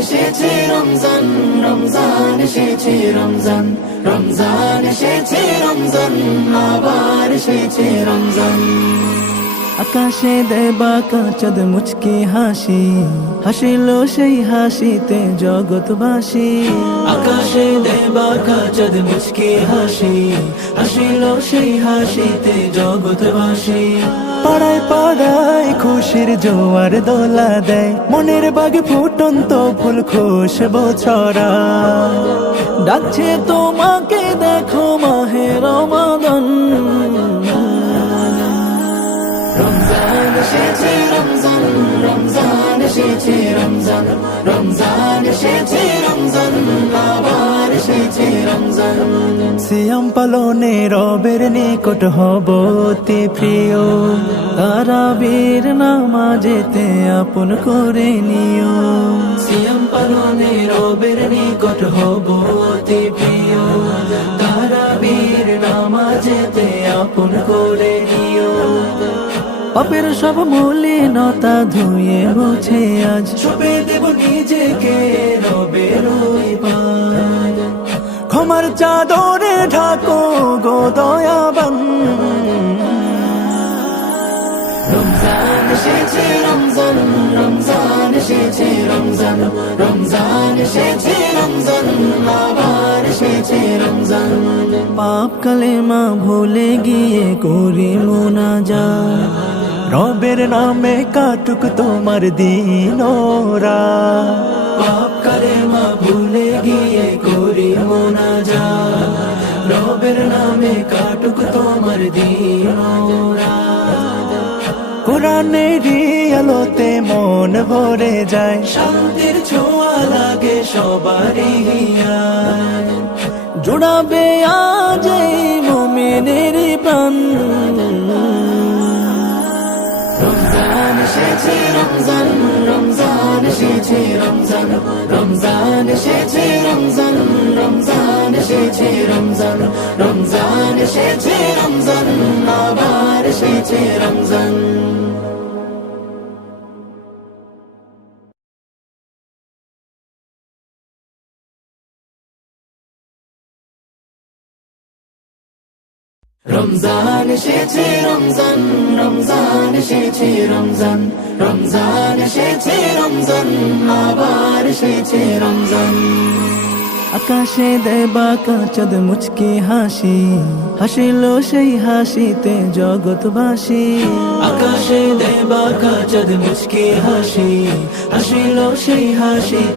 এসেছে রমজান, রমজান এসেছে রমজান, রমজান এসেছে রমজান, আবার এসেছে রমজান। আকাশে দেয় বাঁকা চাঁদ মুচকি হাসি, হাসিল সেই হাসিতে জগৎবাসী। আকাশে দেয় বাঁকা চাঁদ মুচকি হাসি, হাসিল সেই হাসিতে জগৎবাসী। পাড়ায় পাড়ায় খুশির জোয়ার দোলা দেয়, মনের বাগে ফুটন্ত ফুল খুশবু ছড়া। ডাকছে তোমাকে দেখো মাহে রমাদান, রমজান এসেছে রমজান, রমজান এসেছে রমজান, রমজান এসেছে রমজান, আবার এসেছে রমজান। সিয়াম পালনে রবের নিকট হব অতি প্রিয়, তারাবির নামাজেতে আপন করে নিও। সিয়াম পালনে রবের নিকট হব অতি প্রিয়, তারাবির নামাজেতে আপন করে নিও। পাপের সব মলিনতা ধুয়ে মুছে আজ ছুপে দেব নিজেকে রবের ওই পায়। ক্ষমার চাদরে ঢাকো গো দয়াবান। রমজান এসেছে রমজান, রমজান এসেছে রমজান, রমজান এসেছে রমজান, আবার এসেছে রমজান। পাপ কালেমা ভুলে গিয়ে করি মুনাজাত, রবের নামে কাটুক তোমার দিন ও রাত। পাপ কালেমা ভুলে গিয়ে করি মুনাজাত, রবের নামে কাটুক তোমার দিন ও রাত। কোরআনেরই আলোতে মন ভরে যায়, শান্তির ছোঁয়া লাগে সবারই হিয়ায়। জোড়াবে আজ এই মুমিনের প্রাণ। রমজান এসেছে রমজান, রমজান এসেছে রমজান, রমজান এসেছে রমজান, রমজান এসেছে রমজান, রমজান এসেছে রমজান, আবার এসেছে রমজান। রমজান এসেছে রমজান, রমজান এসেছে রমজান, রমজান এসেছে রমজান, আবার এসেছে রমজান। আকাশে দেয় বাঁকা চাঁদ মুচকি হাসি, হাসিল সেই হাসিতে জগৎবাসী। আকাশে দেয় বাঁকা চাঁদ মুচকি হাসি, হাসিল সেই হাসি